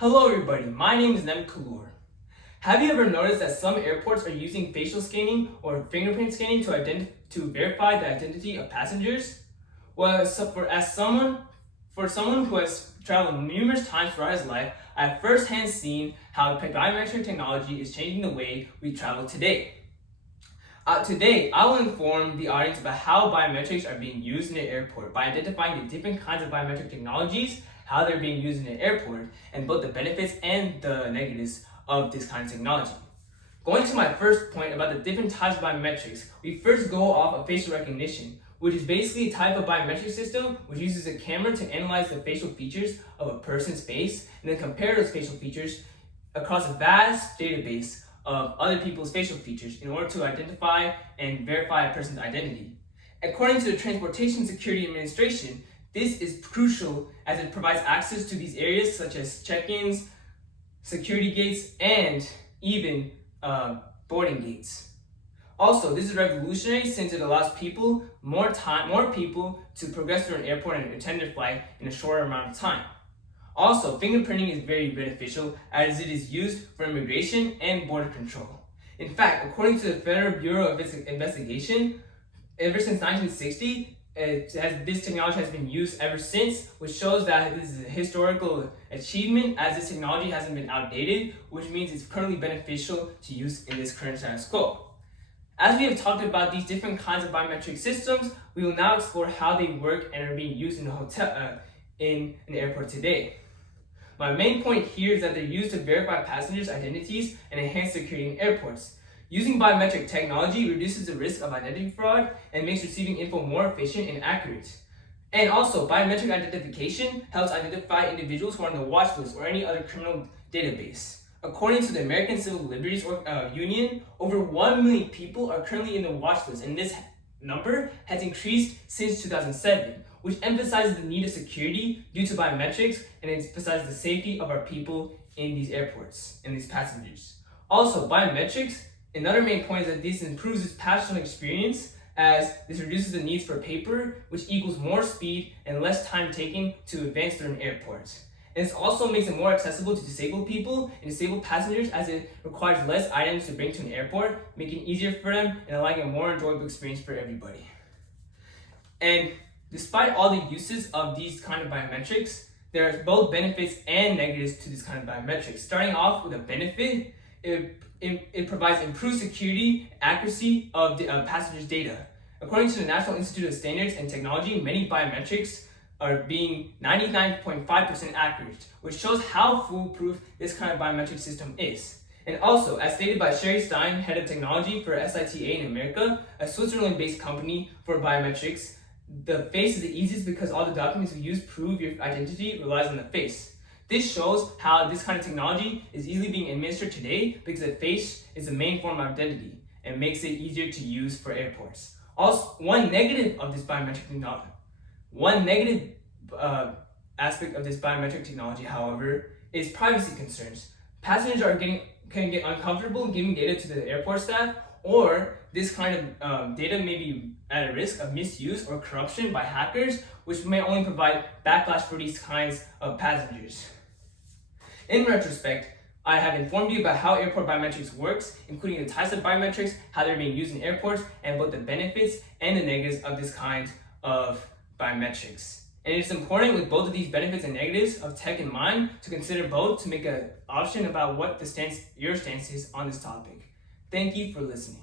Hello everybody, my name is Nem Kalur. Have you ever noticed that some airports are using facial scanning or fingerprint scanning to verify the identity of passengers? Well, for someone who has traveled numerous times throughout his life, I have firsthand seen how biometric technology is changing the way we travel today. Today, I will inform the audience about how biometrics are being used in the airport by identifying the different kinds of biometric technologies, how they're being used in the airport, and both the benefits and the negatives of this kind of technology. Going to my first point about the different types of biometrics, we first go off of facial recognition, which is basically a type of biometric system which uses a camera to analyze the facial features of a person's face and then compare those facial features across a vast database of other people's facial features in order to identify and verify a person's identity. According to the Transportation Security Administration, this is crucial as it provides access to these areas such as check-ins, security gates, and even boarding gates. Also, this is revolutionary since it allows more people to progress through an airport and attend their flight in a shorter amount of time. Also, fingerprinting is very beneficial as it is used for immigration and border control. In fact, according to the Federal Bureau of Investigation, ever since 1960, this technology has been used ever since, which shows that this is a historical achievement as this technology hasn't been outdated, which means it's currently beneficial to use in this current status quo. As we have talked about these different kinds of biometric systems, we will now explore how they work and are being used in an airport today. My main point here is that they're used to verify passengers' identities and enhance security in airports. Using biometric technology reduces the risk of identity fraud and makes receiving info more efficient and accurate. And also, biometric identification helps identify individuals who are on the watch list or any other criminal database. According to the American Civil Liberties Union, over 1 million people are currently in the watch list, and this number has increased since 2007, which emphasizes the need of security due to biometrics and emphasizes the safety of our people in these airports and these passengers. Also, biometrics, another main point is that this improves this passenger experience as this reduces the needs for paper, which equals more speed and less time taken to advance through an airport. And this also makes it more accessible to disabled people and disabled passengers as it requires less items to bring to an airport, making it easier for them and allowing a more enjoyable experience for everybody. And despite all the uses of these kind of biometrics, there are both benefits and negatives to this kind of biometrics. Starting off with a benefit, it provides improved security and accuracy of the passengers' data. According to the National Institute of Standards and Technology, many biometrics are being 99.5% accurate, which shows how foolproof this kind of biometric system is. And also, as stated by Sherry Stein, head of technology for SITA in America, a Switzerland-based company for biometrics, the face is the easiest because all the documents you use prove your identity relies on the face. This shows how this kind of technology is easily being administered today because the face is the main form of identity and makes it easier to use for airports. Also, one negative aspect of this biometric technology, however, is privacy concerns. Passengers can get uncomfortable giving data to the airport staff, or this kind of data may be at a risk of misuse or corruption by hackers, which may only provide backlash for these kinds of passengers. In retrospect, I have informed you about how airport biometrics works, including the types of biometrics, how they're being used in airports, and both the benefits and the negatives of this kind of biometrics. And it's important with both of these benefits and negatives of tech in mind to consider both to make an option about what your stance is on this topic. Thank you for listening.